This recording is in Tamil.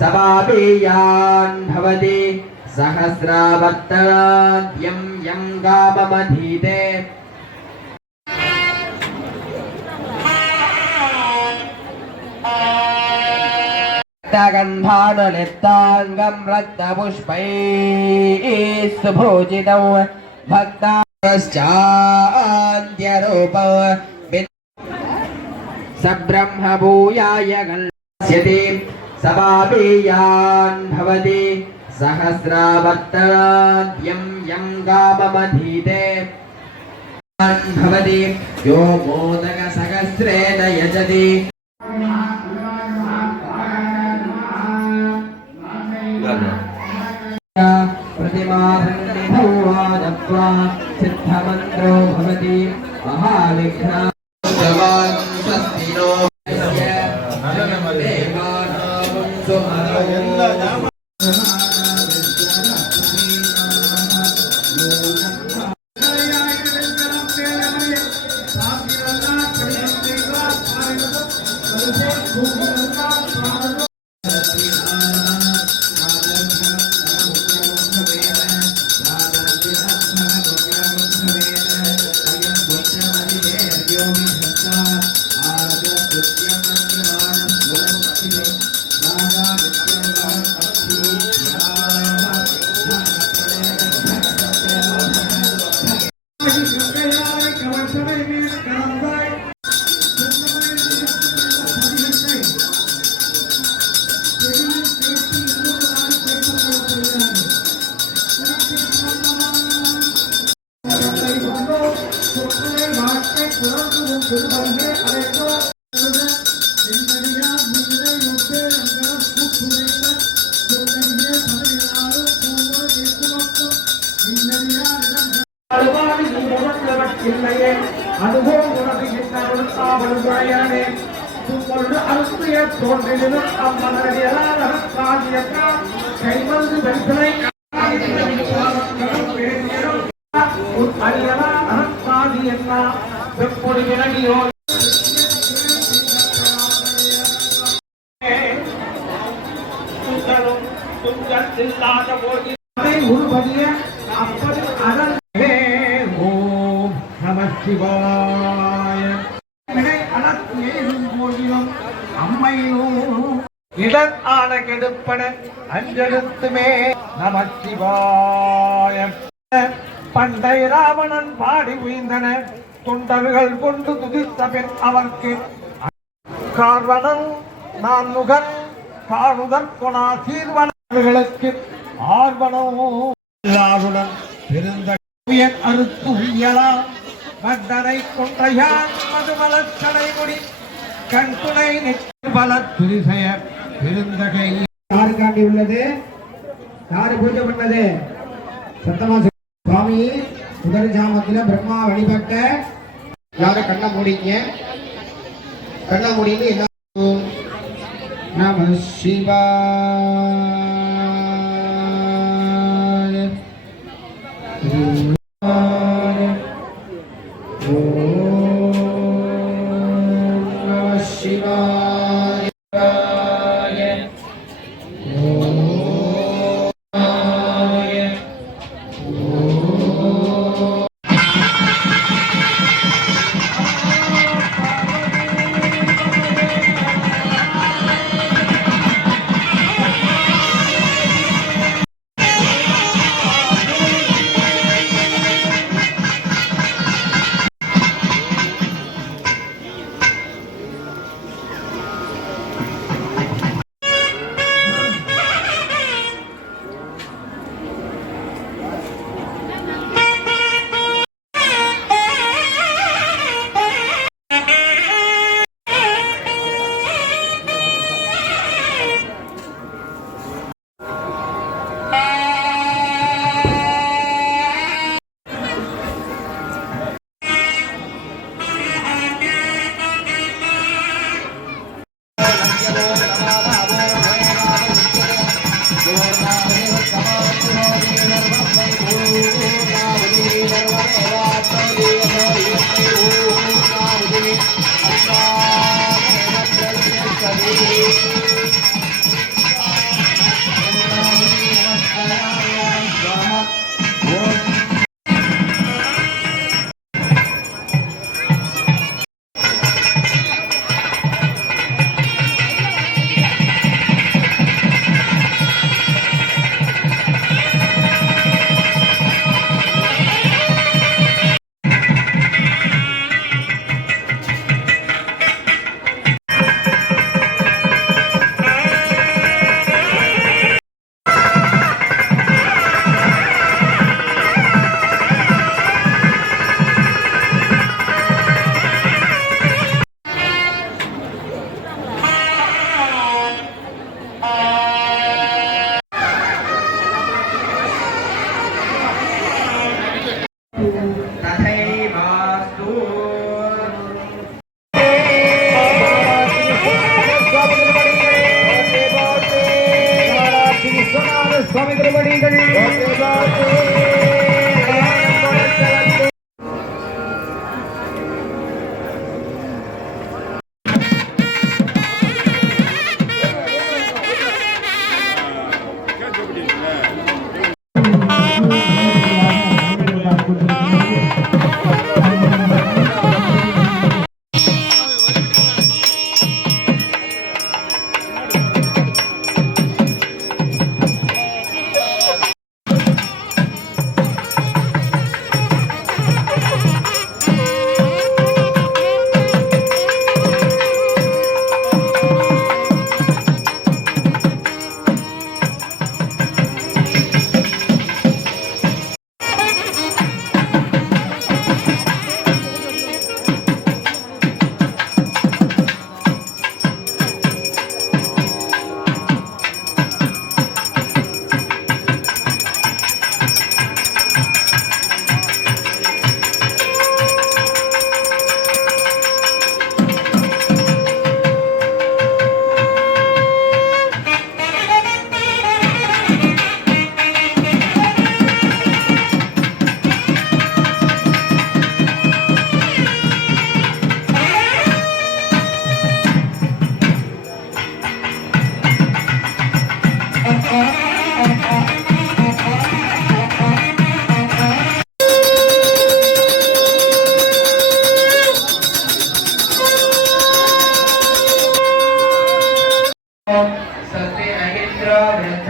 समापेयान् भवति सहस्रावर्तनाद्यं यं गाममधीते गन्धानुलिप्ताङ्गं रक्तपुष्पैः सुभूषितौ भक्ताश्चान्त्यरूपौ सब्रह्मभूयाय गल्स्यति समापेयान् भवति सहस्रावर्तनाद्यं यं गाममधीते भवति यो मोदकसहस्रेण यजति प्रतिमाधन्निधौ वादत्वा सिद्धमन्त्रो भवति महाविघ्ना स्वस्तिनो இடர் ஆன கெடுப்பன அஞ்செழுத்துமே நமச்சிவாய. பண்டை ராவணன் பாடி உய்ந்தன தொண்டர்கள் கொண்டு துதித்த பின் அவர்க்கு கார்வனன் நான் முகன் காணுதற் கொணா தீர்வனர்களுக்கு ஆர்வனோ எல்லாருடன் பிறந்த அறுத்து உயலாம் மன்னரை கொன்றையான் மதுமலச்சடை முடி கண் துணை பல துரிசய பெருந்தகை யாருக்காண்டி உள்ளது? யாரு பூஜை பண்ணது? சத்தமா சுவாமி முதல் ஜாமத்துல பிரம்மா வழிபட்ட யார கண்ண மூடிங்க. கண்ண மூடின்னு என்ன நம சிவாய சுவாமி திருவடிகள் सत्य न इन्द्रो वृद्ध